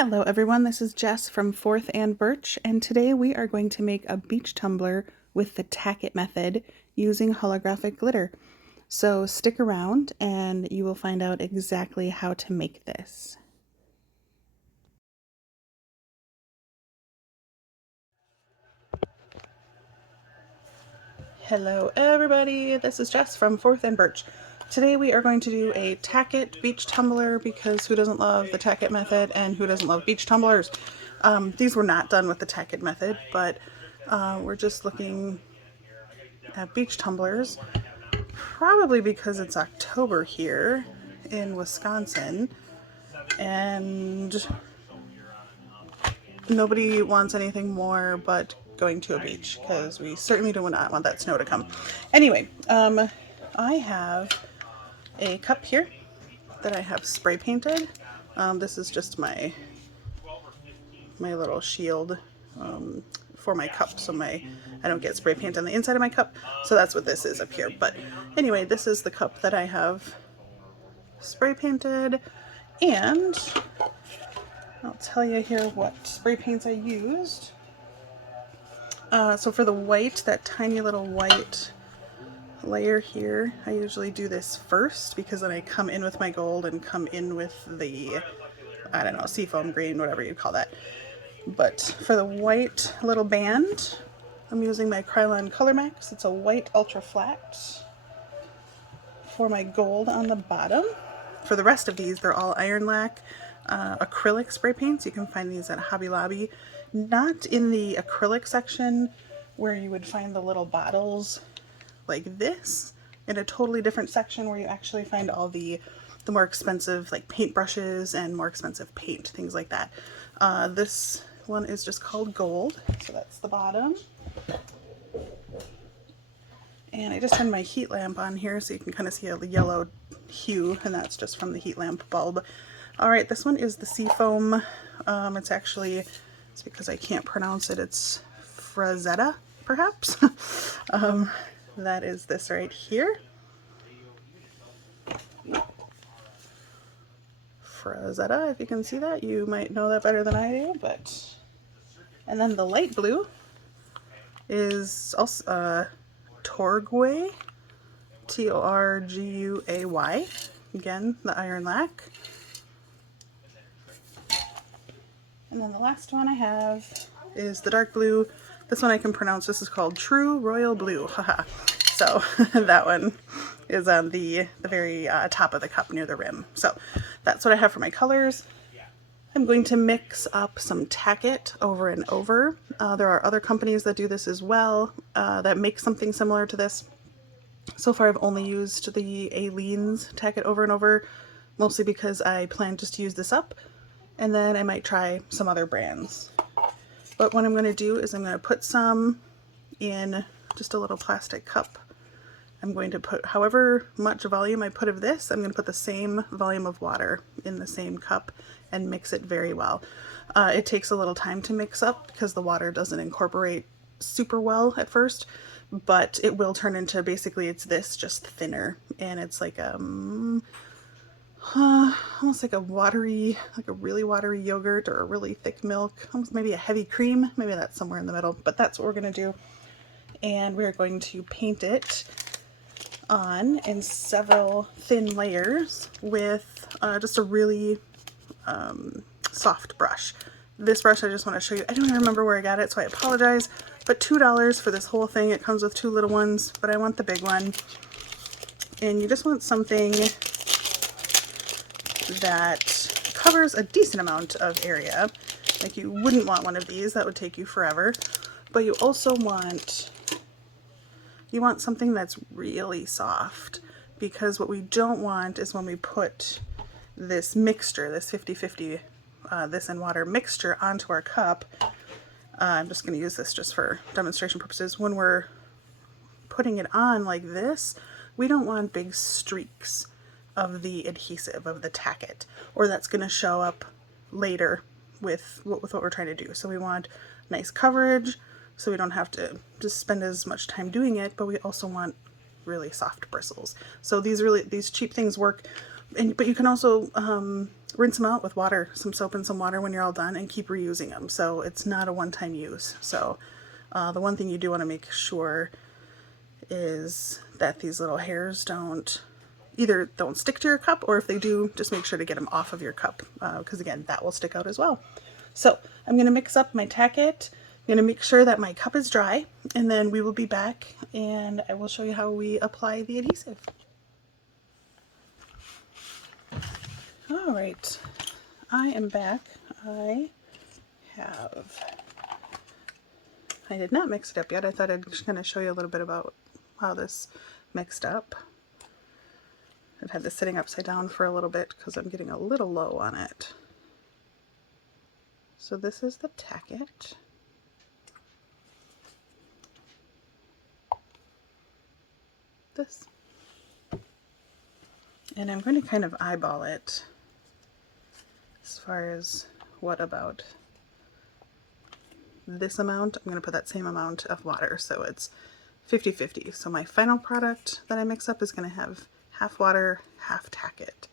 Hello everyone, this is Jess from 4th and Birch, and today we are going to make a beach tumbler with the Tack-It method using holographic glitter. So stick around and you will find out exactly how to make this. Hello everybody, this is Jess from 4th and Birch. Today we are going to do a Tack-It beach tumbler because who doesn't love the Tack-It method and who doesn't love beach tumblers? These were not done with the Tack-It method, but we're just looking at beach tumblers, probably because it's October here in Wisconsin and nobody wants anything more but going to a beach because we certainly do not want that snow to come. Anyway, I have a cup here that I have spray painted. This is just my little shield for my cup, so I don't get spray paint on the inside of my cup. So that's what this is up here. But anyway, this is the cup that I have spray painted, and I'll tell you here what spray paints I used. So for the white, that tiny little white layer here, I usually do this first because then I come in with my gold and come in with the, I don't know, seafoam green, whatever you call that. But for the white little band, I'm using my Krylon Color Max. It's a white UltraFlat. For my gold on the bottom. For the rest of these, they're all iron lac acrylic spray paints. You can find these at Hobby Lobby. Not in the acrylic section where you would find the little bottles like this. In a totally different section where you actually find all the more expensive like paint brushes and more expensive paint, things like that. This one is just called gold, so that's the bottom. And I just turned my heat lamp on here so you can kind of see a yellow hue, and that's just from the heat lamp bulb. Alright, this one is the seafoam. It's because I can't pronounce it. It's Frazetta, perhaps? That is this right here. Frazetta, if you can see that. You might know that better than I do, but... And then the light blue is also Torquay, T-O-R-G-U-A-Y. Again, the iron lac. And then the last one I have is the dark blue. This one I can pronounce. This is called True Royal Blue. Haha. So that one is on the very top of the cup near the rim. So that's what I have for my colors. I'm going to mix up some Tack-It over and over. There are other companies that do this as well that make something similar to this. So far I've only used the Aleene's Tack-It over and over, mostly because I plan just to use this up, and then I might try some other brands. But what I'm going to do is I'm going to put some in just a little plastic cup. I'm going to put however much volume I put of this, I'm going to put the same volume of water in the same cup and mix it very well. It takes a little time to mix up because the water doesn't incorporate super well at first, but it will turn into, basically it's this, just thinner, and it's like almost like a watery, like a really watery yogurt or a really thick milk, almost maybe a heavy cream, maybe that's somewhere in the middle, but that's what we're going to do. And we're going to paint it on in several thin layers with just a really soft brush. This brush I just want to show you. I don't even remember where I got it, so I apologize, but $2 for this whole thing. It comes with two little ones, but I want the big one. And you just want something that covers a decent amount of area. Like, you wouldn't want one of these, that would take you forever. But you also want something that's really soft, because what we don't want is when we put this mixture, this 50-50 this and water mixture onto our cup. I'm just going to use this just for demonstration purposes. When we're putting it on like this, we don't want big streaks of the adhesive, of the Tack-It, or that's going to show up later with what we're trying to do. So we want nice coverage, so we don't have to just spend as much time doing it, but we also want really soft bristles. So these cheap things work But you can also rinse them out with water, some soap and some water when you're all done, and keep reusing them. So it's not a one-time use. So the one thing you do want to make sure is that these little hairs don't stick to your cup, or if they do, just make sure to get them off of your cup, because again, that will stick out as well. So I'm going to mix up my Tack-It. I'm going to make sure that my cup is dry, and then we will be back and I will show you how we apply the adhesive. All right, I am back. I did not mix it up yet. I thought I'd just kind of show you a little bit about how this mixed up. I've had this sitting upside down for a little bit because I'm getting a little low on it. So this is the Tack-It. This. And I'm going to kind of eyeball it as far as what about this amount. I'm going to put that same amount of water, so it's 50-50. So my final product that I mix up is going to have half water, half Tack-It.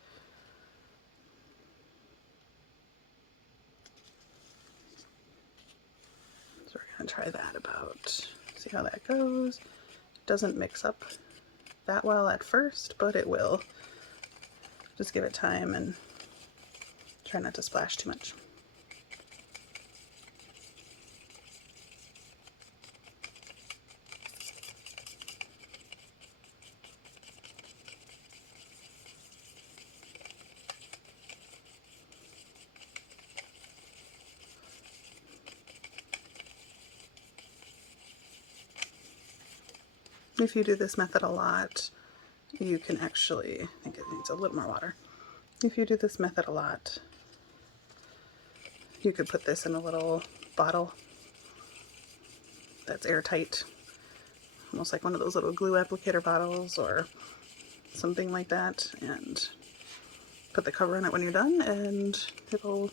So we're going to try that about, see how that goes. It doesn't mix up that well at first, but it will. Just give it time and try not to splash too much. If you do this method a lot, you can actually, I think it needs a little more water. If you do this method a lot, you could put this in a little bottle that's airtight, almost like one of those little glue applicator bottles or something like that, and put the cover on it when you're done, and it'll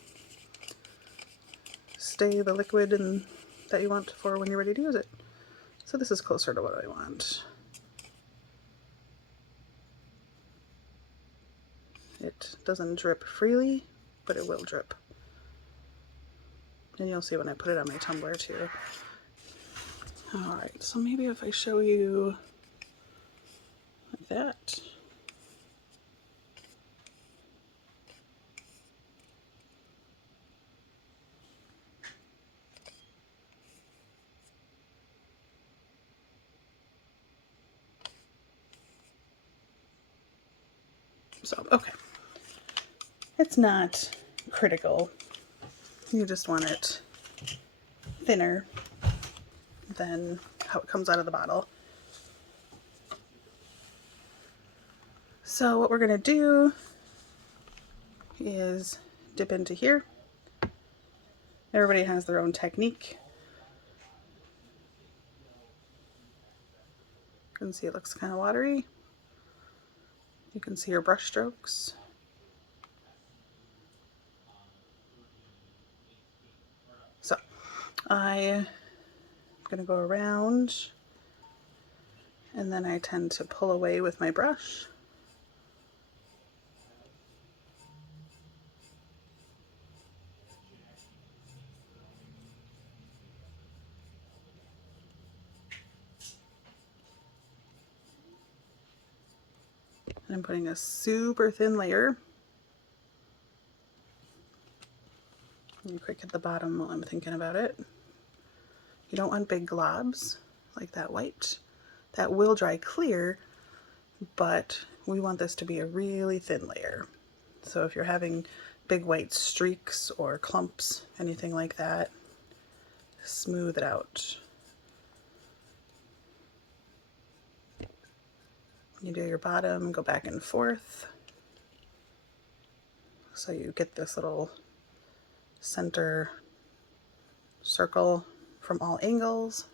stay the liquid and that you want for when you're ready to use it. So this is closer to what I want. It doesn't drip freely, but it will drip. And you'll see when I put it on my tumbler too. Alright, so maybe if I show you like that. So, okay. It's not critical. You just want it thinner than how it comes out of the bottle. So what we're going to do is dip into here. Everybody has their own technique. You can see it looks kind of watery. You can see your brush strokes. So I'm going to go around, and then I tend to pull away with my brush. And I'm putting a super thin layer. And quick at the bottom while I'm thinking about it. You don't want big globs like that white. That will dry clear, but we want this to be a really thin layer. So if you're having big white streaks or clumps, anything like that, smooth it out. You do your bottom, go back and forth. So you get this little center circle from all angles.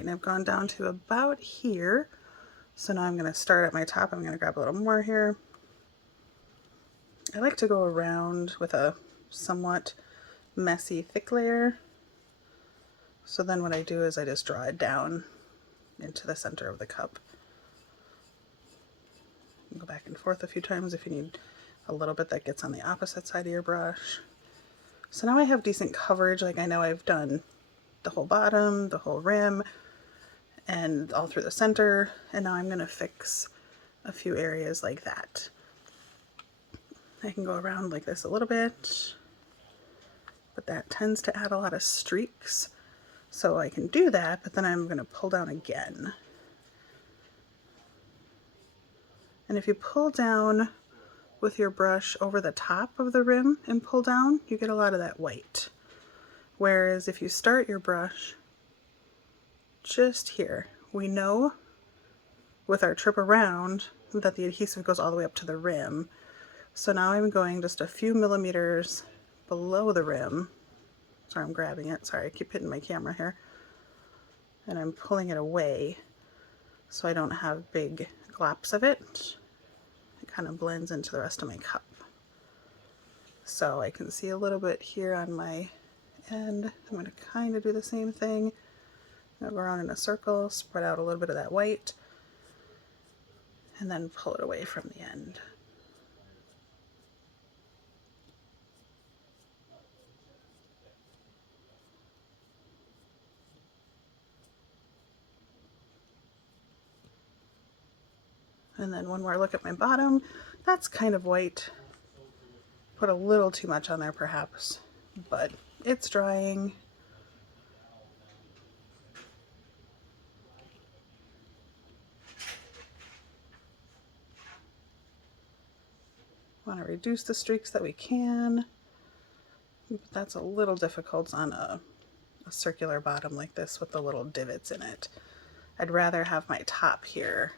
right, and I've gone down to about here. So now I'm going to start at my top. I'm going to grab a little more here. I like to go around with a somewhat messy thick layer. So then what I do is I just draw it down into the center of the cup. Go back and forth a few times if you need a little bit that gets on the opposite side of your brush. So now I have decent coverage. Like I know I've done the whole bottom, the whole rim, and all through the center. And now I'm going to fix a few areas like that. I can go around like this a little bit, but that tends to add a lot of streaks. So I can do that, but then I'm going to pull down again. And if you pull down with your brush over the top of the rim and pull down, you get a lot of that white. Whereas if you start your brush just here, we know with our trip around that the adhesive goes all the way up to the rim. So now I'm going just a few millimeters below the rim. Sorry, I'm grabbing it. Sorry, I keep hitting my camera here. And I'm pulling it away so I don't have big glops of it. It kind of blends into the rest of my cup. So I can see a little bit here on my end. I'm going to kind of do the same thing. I'm going to go around in a circle, spread out a little bit of that white, and then pull it away from the end. And then one more look at my bottom. That's kind of white. Put a little too much on there perhaps, but it's drying. Want to reduce the streaks that we can. But that's a little difficult on a circular bottom like this with the little divots in it. I'd rather have my top here,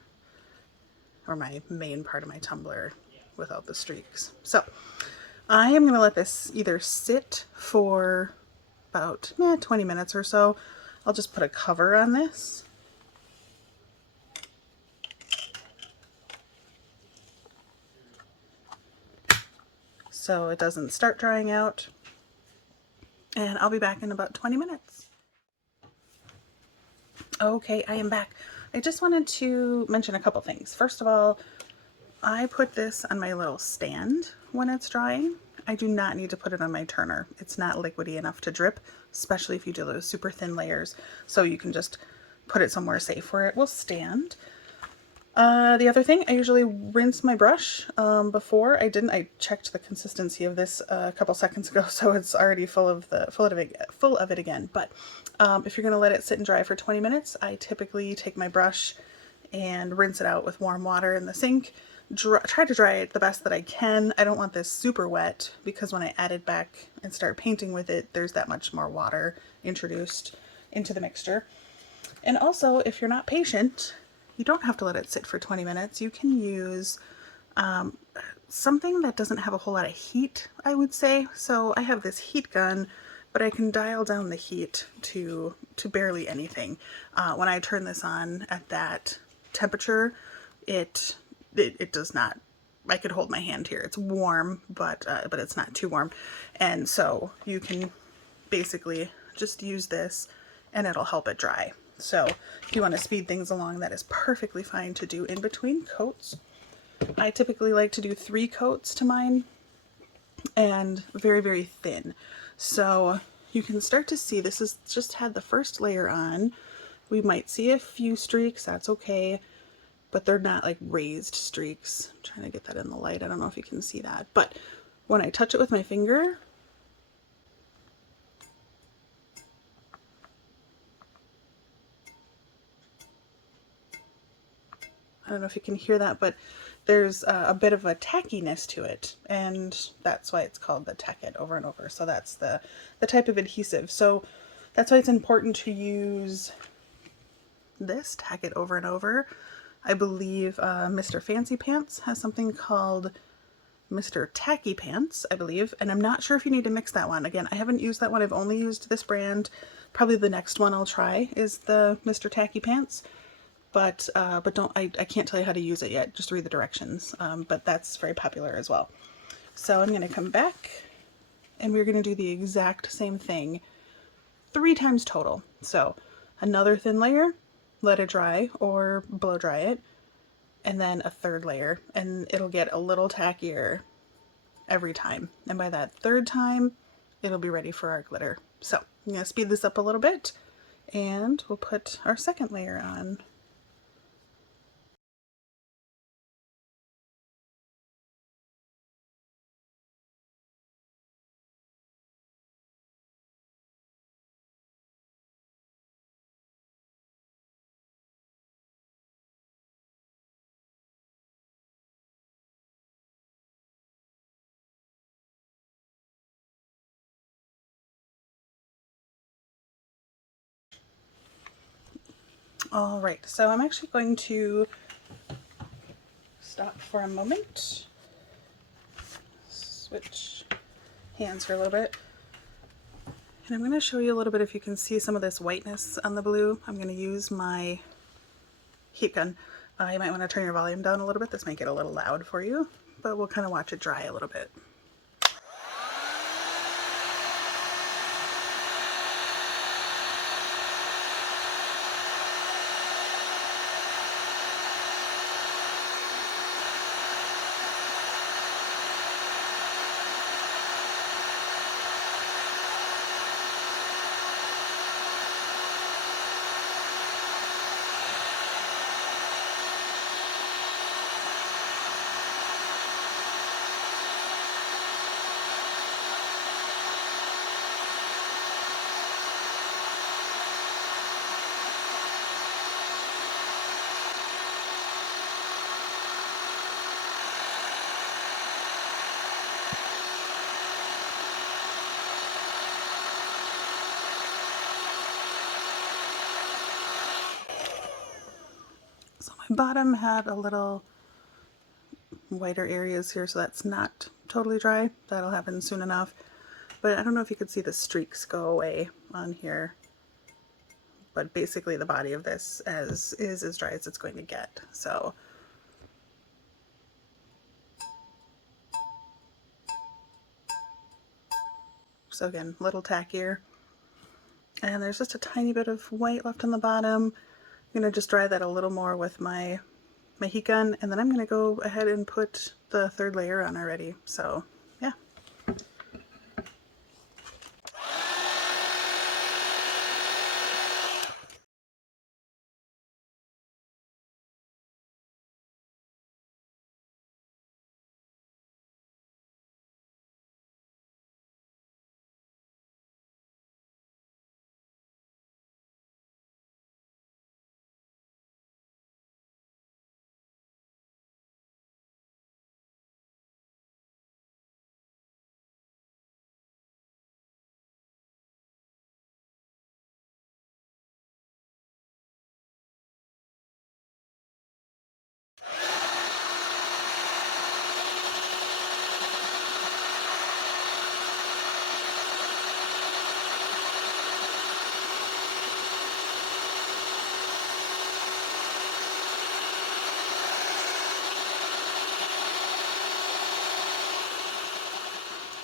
or my main part of my tumbler, without the streaks. So I am going to let this either sit for about 20 minutes or so. I'll just put a cover on this. So it doesn't start drying out. And I'll be back in about 20 minutes. Okay, I am back. I just wanted to mention a couple things. First of all, I put this on my little stand when it's drying. I do not need to put it on my turner. It's not liquidy enough to drip, especially if you do those super thin layers. So you can just put it somewhere safe where it will stand. The other thing, I usually rinse my brush before. I checked the consistency of this a couple seconds ago, so it's already full of it again. But if you're going to let it sit and dry for 20 minutes, I typically take my brush and rinse it out with warm water in the sink. Try to dry it the best that I can. I don't want this super wet because when I add it back and start painting with it, there's that much more water introduced into the mixture. And also, if you're not patient, you don't have to let it sit for 20 minutes. You can use something that doesn't have a whole lot of heat, I would say. So I have this heat gun, but I can dial down the heat to barely anything. When I turn this on at that temperature, it does not. I could hold my hand here. It's warm, but it's not too warm. And so you can basically just use this and it'll help it dry. So if you want to speed things along, that is perfectly fine to do in between coats. I typically like to do 3 coats to mine, and very, very thin. So you can start to see this has just had the first layer on. We might see a few streaks, that's okay, but they're not like raised streaks. I'm trying to get that in the light. I don't know if you can see that, but when I touch it with my finger, I don't know if you can hear that, but there's a bit of a tackiness to it, and that's why it's called the Tack-It over and over. So that's the type of adhesive. So that's why it's important to use this Tack-It over and over. I believe Mr. Fancy Pants has something called Mr. Tacky Pants, I believe, and I'm not sure if you need to mix that one. Again, I haven't used that one. I've only used this brand. Probably the next one I'll try is the Mr. Tacky Pants, but I can't tell you how to use it yet. Just read the directions. But that's very popular as well. So I'm going to come back and we're going to do the exact same thing 3 times total. So another thin layer, let it dry or blow dry it, and then a third layer, and it'll get a little tackier every time. And by that third time, it'll be ready for our glitter. So I'm going to speed this up a little bit and we'll put our second layer on. All right, so I'm actually going to stop for a moment, switch hands for a little bit, and I'm going to show you a little bit if you can see some of this whiteness on the blue. I'm going to use my heat gun. You might want to turn your volume down a little bit. This might get a little loud for you, but we'll kind of watch it dry a little bit. So my bottom had a little whiter areas here, so that's not totally dry. That'll happen soon enough. But I don't know if you could see the streaks go away on here. But basically the body of this is as dry as it's going to get. So again, a little tackier. And there's just a tiny bit of white left on the bottom. I'm going to just dry that a little more with my heat gun, and then I'm going to go ahead and put the third layer on already. So yeah.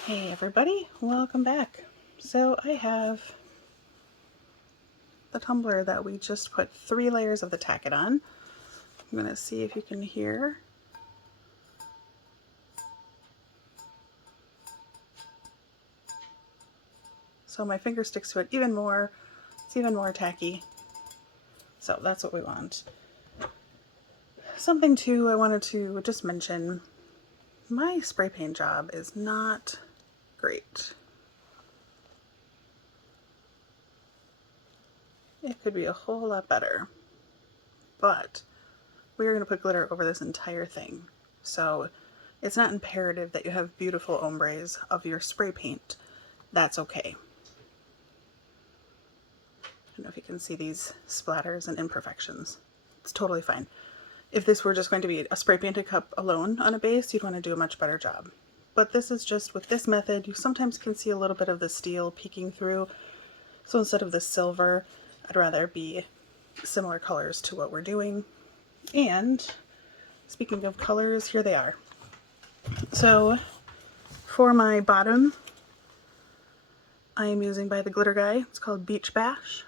Hey everybody, welcome back. So I have the tumbler that we just put 3 layers of the Tack-It on. I'm going to see if you can hear. So my finger sticks to it even more. It's even more tacky. So that's what we want. Something too I wanted to just mention. My spray paint job is not great. It could be a whole lot better. But we are going to put glitter over this entire thing. So it's not imperative that you have beautiful ombres of your spray paint. That's okay. I don't know if you can see these splatters and imperfections. It's totally fine. If this were just going to be a spray painted cup alone on a base, you'd want to do a much better job. But this is just, with this method, you sometimes can see a little bit of the steel peeking through. So instead of the silver, I'd rather be similar colors to what we're doing. And speaking of colors, here they are. So for my bottom, I am using by the glitter guy. It's called Beach Bash.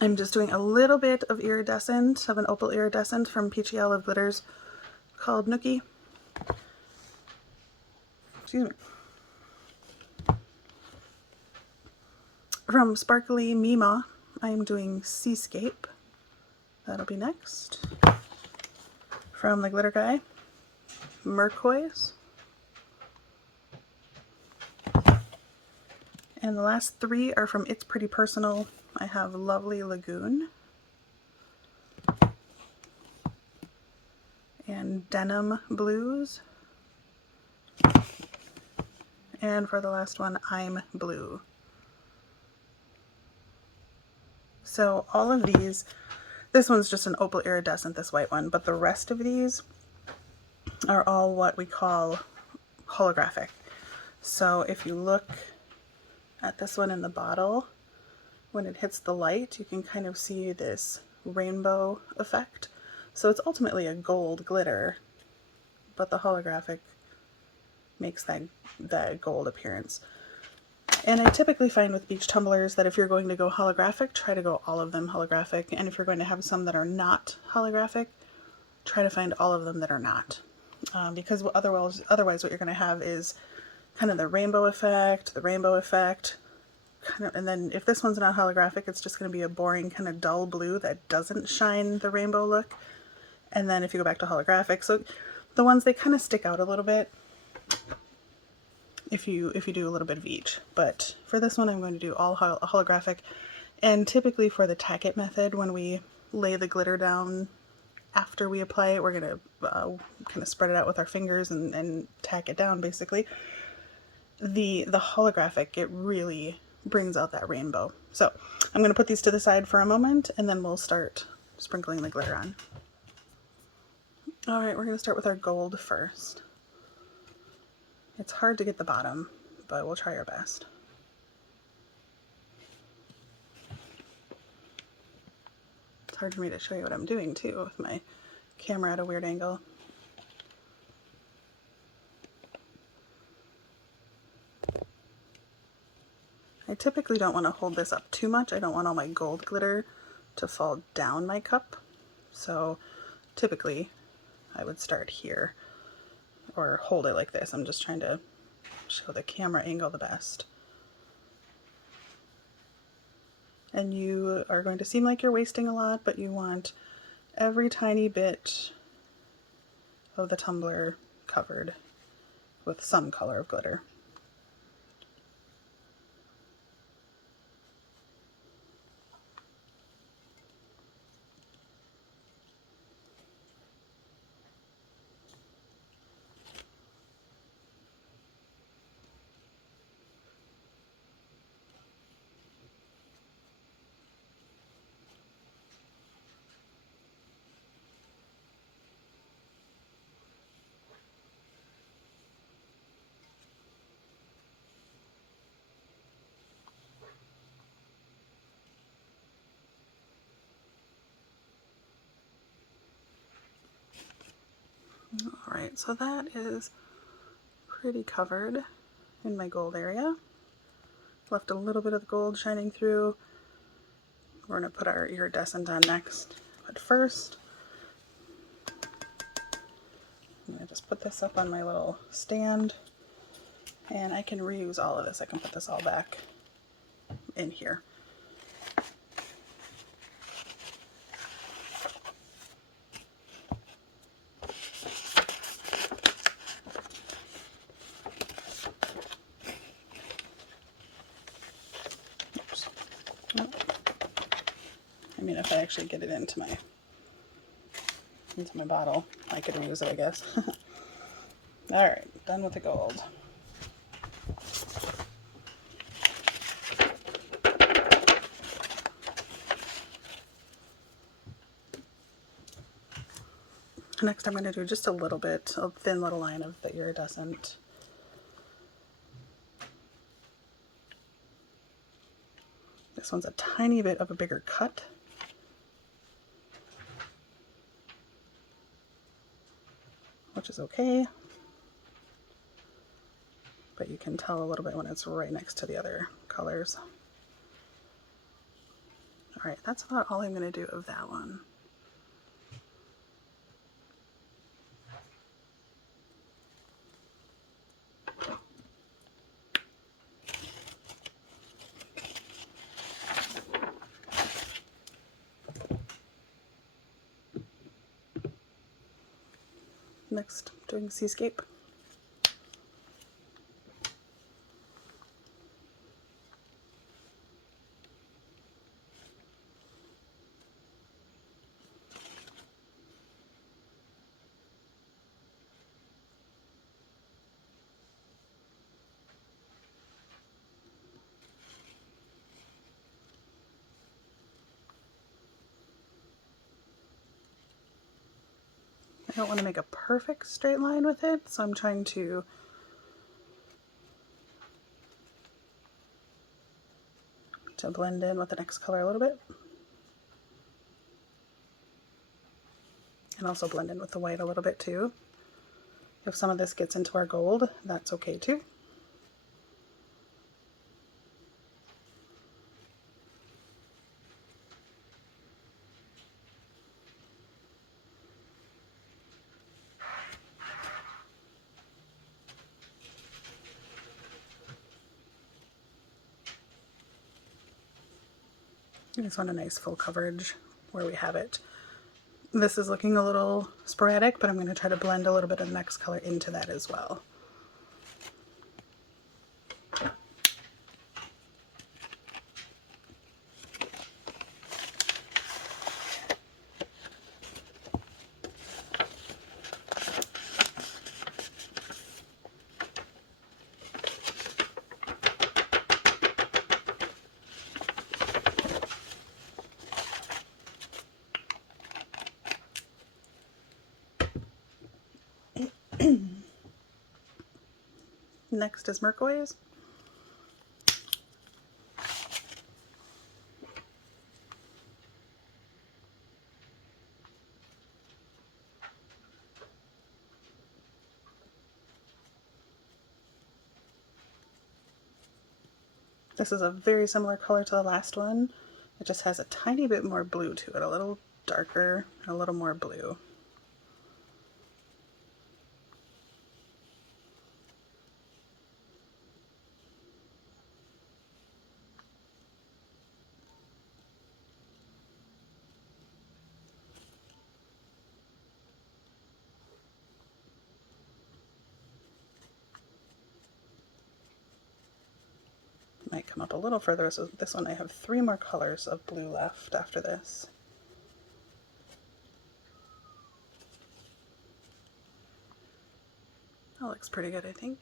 I'm just doing a little bit of iridescent, of an opal iridescent from Peachy Olive Glitters called Nookie. Excuse me. From Sparkly MeMaw, I am doing Seascape. That'll be next. From the glitter guy, Merquoise. And the last three are from It's Pretty Personal. I have Lovely Lagoon and Denim Blues. And for the last one, I'm Blue. So all of these, this one's just an opal iridescent, this white one, but the rest of these are all what we call holographic. So if you look at this one in the bottle, when it hits the light, you can kind of see this rainbow effect. So it's ultimately a gold glitter, but the holographic makes that gold appearance. And I typically find with beach tumblers that if you're going to go holographic, try to go all of them holographic. And if you're going to have some that are not holographic, try to find all of them that are not. Because otherwise what you're going to have is kind of the rainbow effect, kind of, and then if this one's not holographic, it's just going to be a boring kind of dull blue that doesn't shine the rainbow look. And then if you go back to holographic, so the ones, they kind of stick out a little bit if you do a little bit of each. But for this one, I'm going to do all holographic. And typically for the Tack-It method, when we lay the glitter down after we apply it, we're going to kind of spread it out with our fingers and tack it down, basically. The holographic, it really brings out that rainbow. So I'm going to put these to the side for a moment, and then we'll start sprinkling the glitter on. All right, we're going to start with our gold first. It's hard to get the bottom, but we'll try our best. It's hard for me to show you what I'm doing too, with my camera at a weird angle. I typically don't want to hold this up too much. I don't want all my gold glitter to fall down my cup. So typically I would start here or hold it like this. I'm just trying to show the camera angle the best. And you are going to seem like you're wasting a lot, but you want every tiny bit of the tumbler covered with some color of glitter. Alright, so that is pretty covered in my gold area. Left a little bit of the gold shining through. We're going to put our iridescent on next. But first, I'm going to just put this up on my little stand, and I can reuse all of this. I can put this all back in here. I mean, if I actually get it into my bottle, I could reuse it, I guess. Alright, done with the gold. Next I'm going to do just a little bit, a thin little line of the iridescent This one's a tiny bit of a bigger cut. Which is okay. But you can tell a little bit when it's right next to the other colors. All right, that's about all I'm going to do of that one. Next, doing Seascape. I don't want to make a perfect straight line with it, so I'm trying to blend in with the next color a little bit. And also blend in with the white a little bit too. If some of this gets into our gold, that's okay too. I just want a nice full coverage where we have it. This is looking a little sporadic, but I'm going to try to blend a little bit of the next color into that as well. Next is Merquoise. This is a very similar color to the last one. It just has a tiny bit more blue to it, a little darker, and a little more blue. Might come up a little further, so this one I have 3 more colors of blue left after this. That looks pretty good, I think.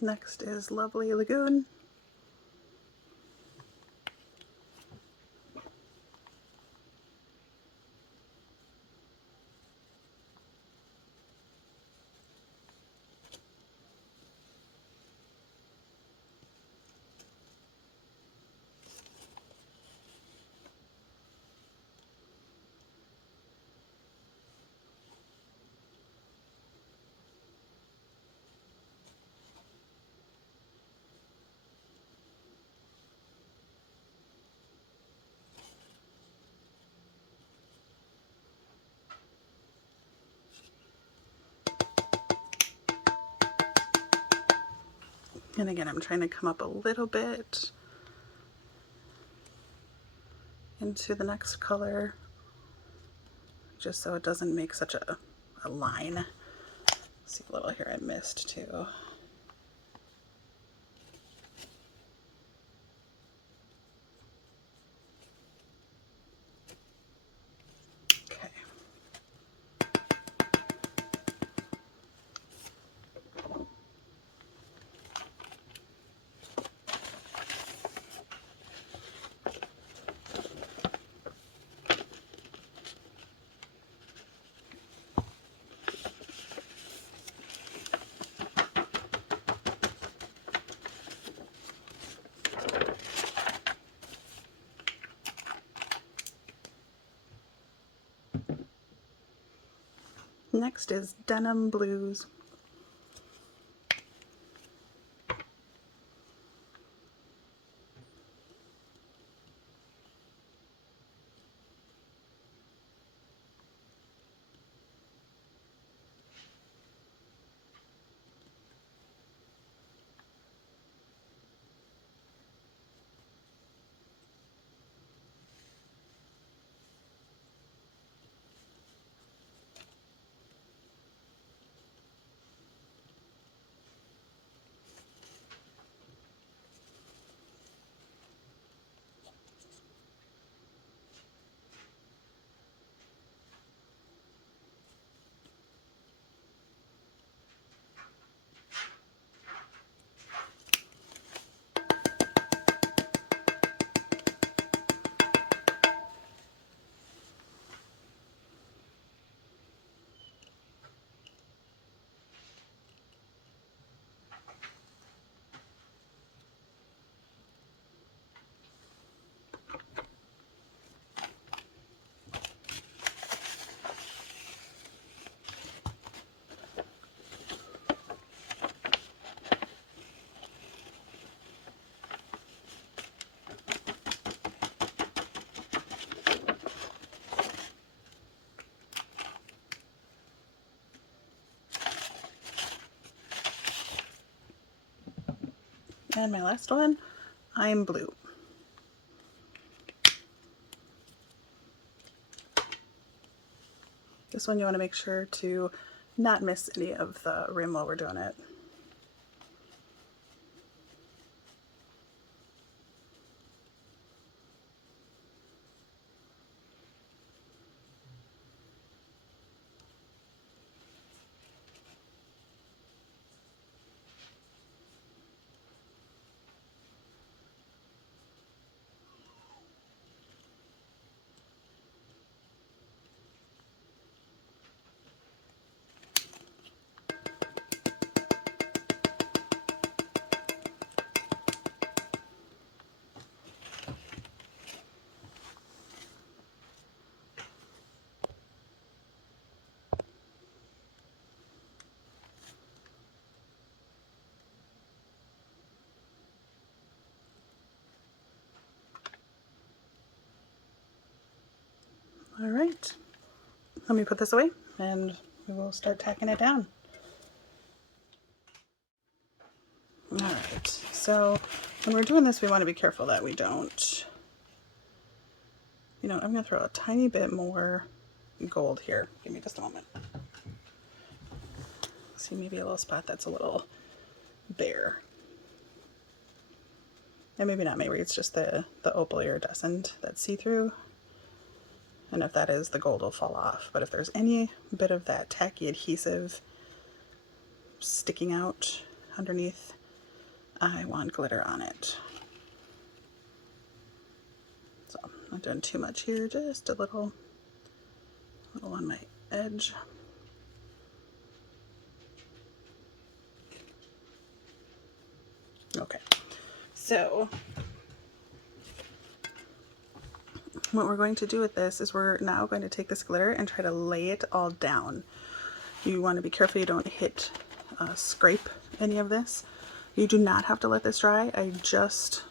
Next is lovely Lagoon. And again, I'm trying to come up a little bit into the next color, just so it doesn't make such a line. See a little here I missed too. Next is Denim Blues. And my last one, I'm Blue. This one you want to make sure to not miss any of the rim while we're doing it. All right, let me put this away and we will start tacking it down. All right, so when we're doing this, we want to be careful that we don't, you know, I'm going to throw a tiny bit more gold here. Give me just a moment. See, maybe a little spot that's a little bare. And maybe not, maybe it's just the opal iridescent that's see-through. And if that is, the gold will fall off. But if there's any bit of that tacky adhesive sticking out underneath, I want glitter on it. So I'm not doing too much here, just a little on my edge. Okay, so what we're going to do with this is we're now going to take this glitter and try to lay it all down. You want to be careful you don't hit, scrape any of this. You do not have to let this dry. I just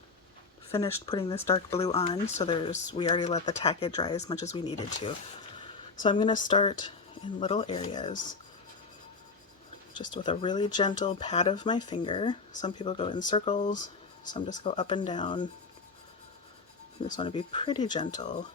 finished putting this dark blue on, so we already let the Tack-It dry as much as we needed to. So I'm going to start in little areas, just with a really gentle pat of my finger. Some people go in circles, some just go up and down. You just want to be pretty gentle.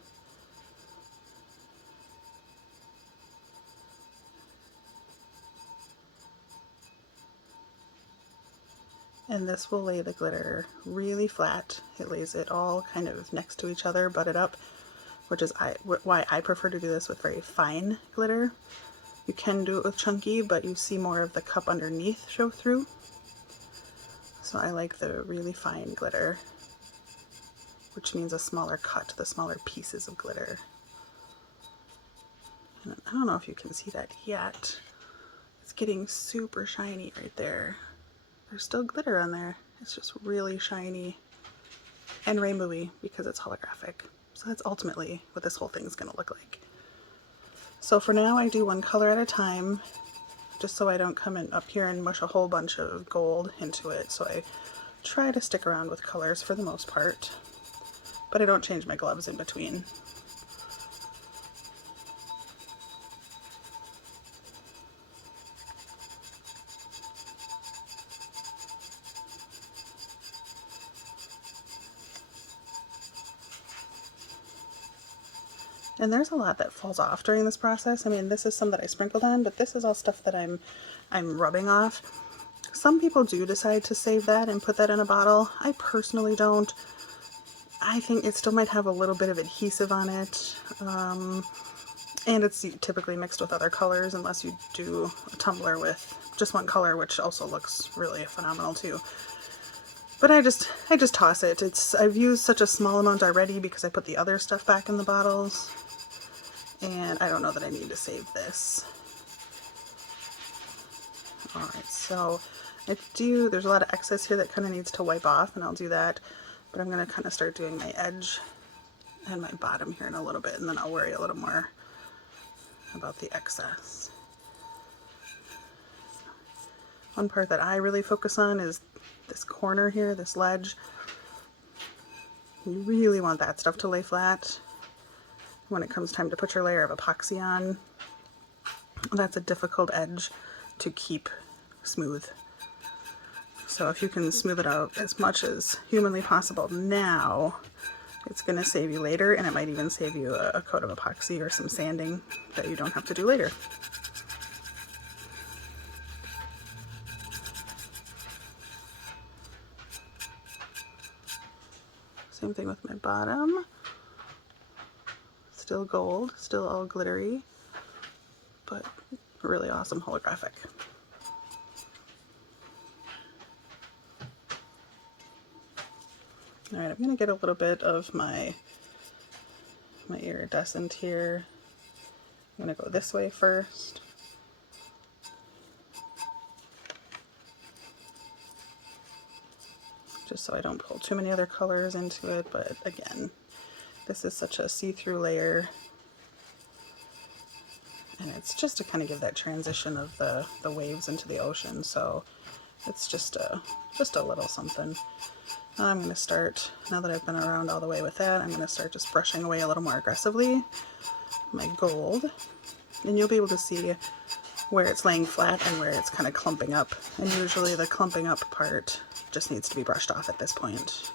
And this will lay the glitter really flat. It lays it all kind of next to each other, butted up, which is why I prefer to do this with very fine glitter. You can do it with chunky, but you see more of the cup underneath show through. So I like the really fine glitter, which means a smaller cut, the smaller pieces of glitter. And I don't know if you can see that yet. It's getting super shiny right there. There's still glitter on there. It's just really shiny and rainbowy because it's holographic. So that's ultimately what this whole thing is going to look like. So for now I do one color at a time, just so I don't come in up here and mush a whole bunch of gold into it. So I try to stick around with colors for the most part, but I don't change my gloves in between. And there's a lot that falls off during this process. I mean, this is some that I sprinkled on, but this is all stuff that I'm rubbing off. Some people do decide to save that and put that in a bottle. I personally don't. I think it still might have a little bit of adhesive on it. And it's typically mixed with other colors unless you do a tumbler with just one color, which also looks really phenomenal too. But I just toss it. I've used such a small amount already because I put the other stuff back in the bottles. And I don't know that I need to save this. Alright, so there's a lot of excess here that kind of needs to wipe off, and I'll do that. But I'm going to kind of start doing my edge and my bottom here in a little bit, and then I'll worry a little more about the excess. One part that I really focus on is this corner here, this ledge. You really want that stuff to lay flat when it comes time to put your layer of epoxy on. That's a difficult edge to keep smooth. So if you can smooth it out as much as humanly possible now, it's going to save you later, and it might even save you a coat of epoxy or some sanding that you don't have to do later. Same thing with my bottom. Still gold, still all glittery, but really awesome holographic. Alright, I'm going to get a little bit of my iridescent here. I'm going to go this way first. Just so I don't pull too many other colors into it, but again, this is such a see-through layer, and it's just to kind of give that transition of the waves into the ocean, so it's just a little something. I'm going to start, now that I've been around all the way with that, I'm going to start just brushing away a little more aggressively my gold, and you'll be able to see where it's laying flat and where it's kind of clumping up, and usually the clumping up part just needs to be brushed off at this point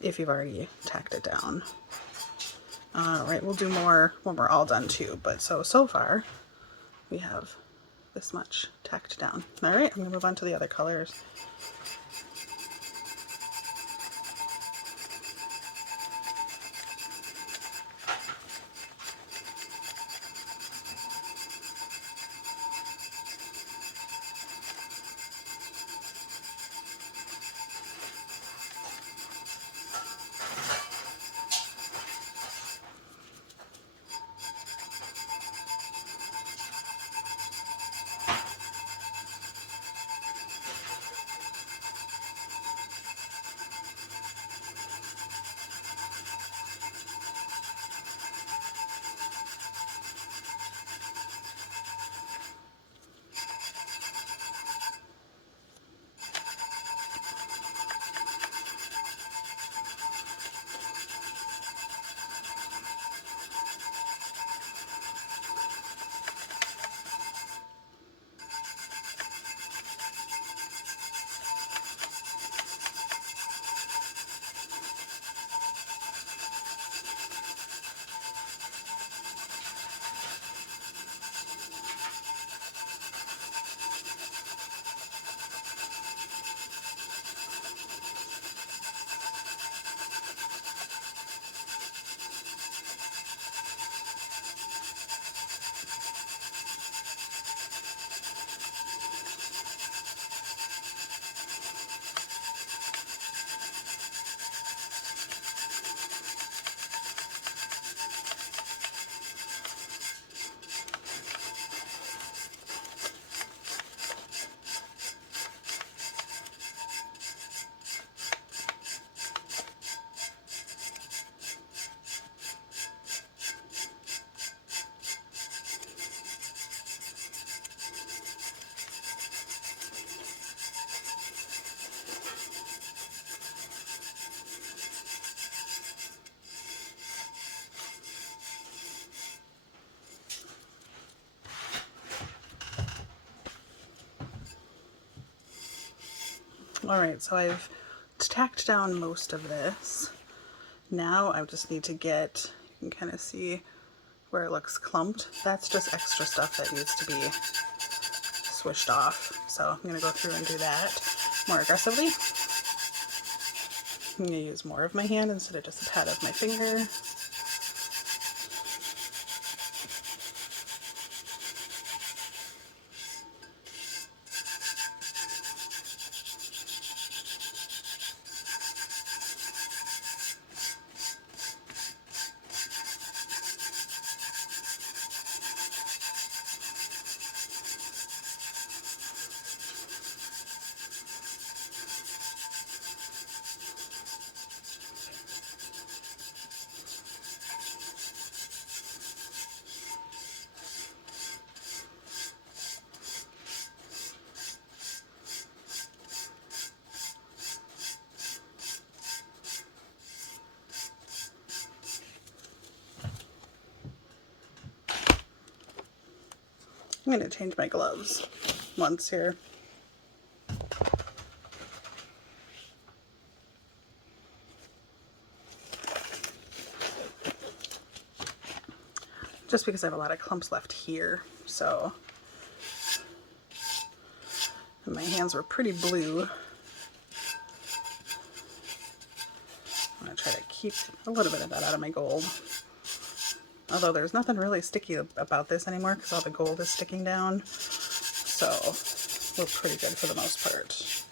if you've already tacked it down. Alright, we'll do more when we're all done too, but so far we have this much tacked down. Alright, I'm going to move on to the other colors. Alright, so I've tacked down most of this. Now I just need to get, you can kind of see where it looks clumped. That's just extra stuff that needs to be swished off. So I'm going to go through and do that more aggressively. I'm going to use more of my hand instead of just a pad of my finger. I'm going to change my gloves once here. Just because I have a lot of clumps left here, so. And my hands were pretty blue. I'm going to try to keep a little bit of that out of my gold. Although there's nothing really sticky about this anymore because all the gold is sticking down. So we're pretty good for the most part.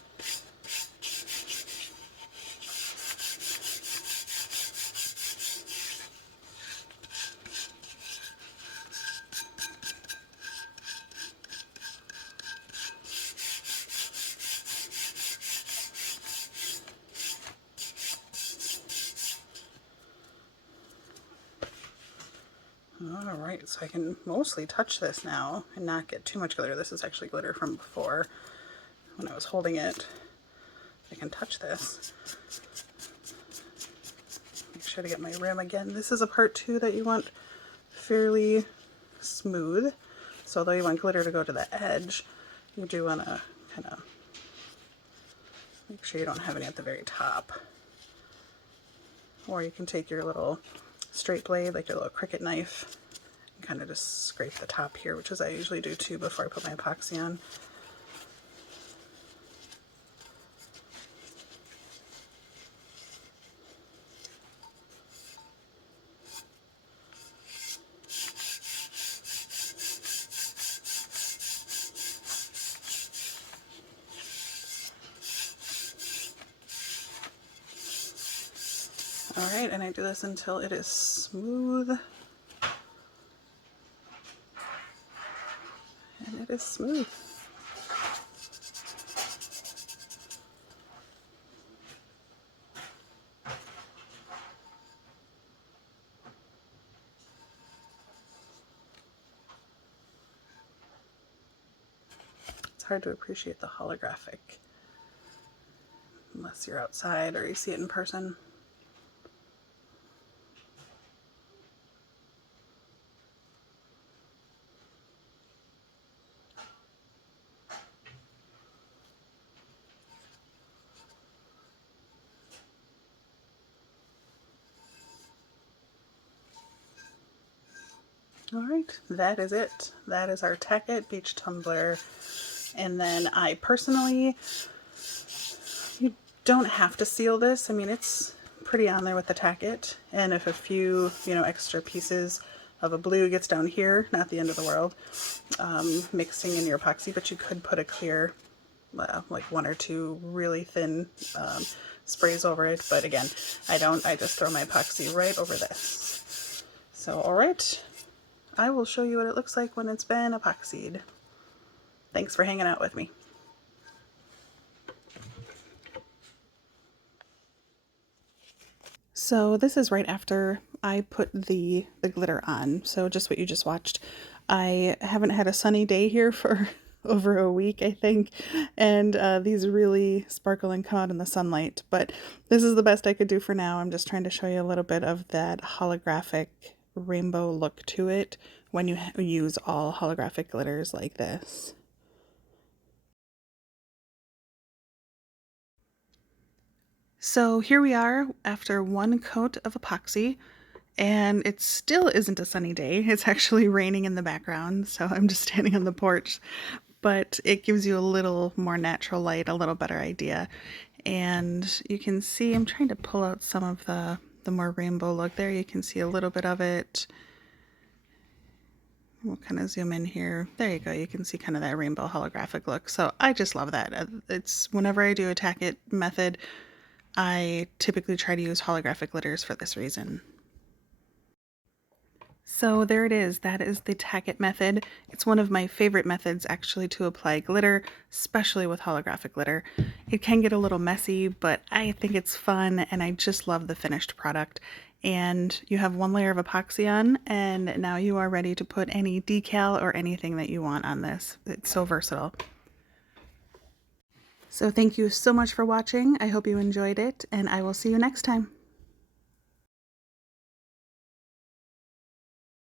Alright, so I can mostly touch this now and not get too much glitter. This is actually glitter from before when I was holding it. I can touch this. Make sure to get my rim again. This is a part too that you want fairly smooth. So although you want glitter to go to the edge, you do want to kind of make sure you don't have any at the very top. Or you can take your little straight blade, like your little Cricut knife, and kind of just scrape the top here, which is I usually do too before I put my epoxy on. Alright, and I do this until it is smooth. And it is smooth. It's hard to appreciate the holographic unless you're outside or you see it in person. Alright, that is it. That is our Tack-It Beach Tumbler. And then I personally, you don't have to seal this. I mean, it's pretty on there with the Tack-It. And if a few, extra pieces of a blue gets down here, not the end of the world, mixing in your epoxy, but you could put a clear, like one or two really thin sprays over it. But again, I don't. I just throw my epoxy right over this. So, alright. I will show you what it looks like when it's been epoxied. Thanks for hanging out with me. So this is right after I put the glitter on. So just what you just watched. I haven't had a sunny day here for over a week, I think, and these really sparkle and come out in the sunlight. But this is the best I could do for now. I'm just trying to show you a little bit of that holographic rainbow look to it when you use all holographic glitters like this. So here we are after one coat of epoxy, and it still isn't a sunny day. It's actually raining in the background, so I'm just standing on the porch, but it gives you a little more natural light, a little better idea. And you can see, I'm trying to pull out some of the more rainbow look there. You can see a little bit of it. We'll kind of zoom in here. There you go. You can see kind of that rainbow holographic look. So I just love that. It's whenever I do a Tack-It method, I typically try to use holographic glitters for this reason. So there it is. That is the Tack-It method. It's one of my favorite methods actually to apply glitter, especially with holographic glitter. It can get a little messy, but I think it's fun and I just love the finished product. And you have one layer of epoxy on, and now you are ready to put any decal or anything that you want on this. It's so versatile. So thank you so much for watching. I hope you enjoyed it, and I will see you next time.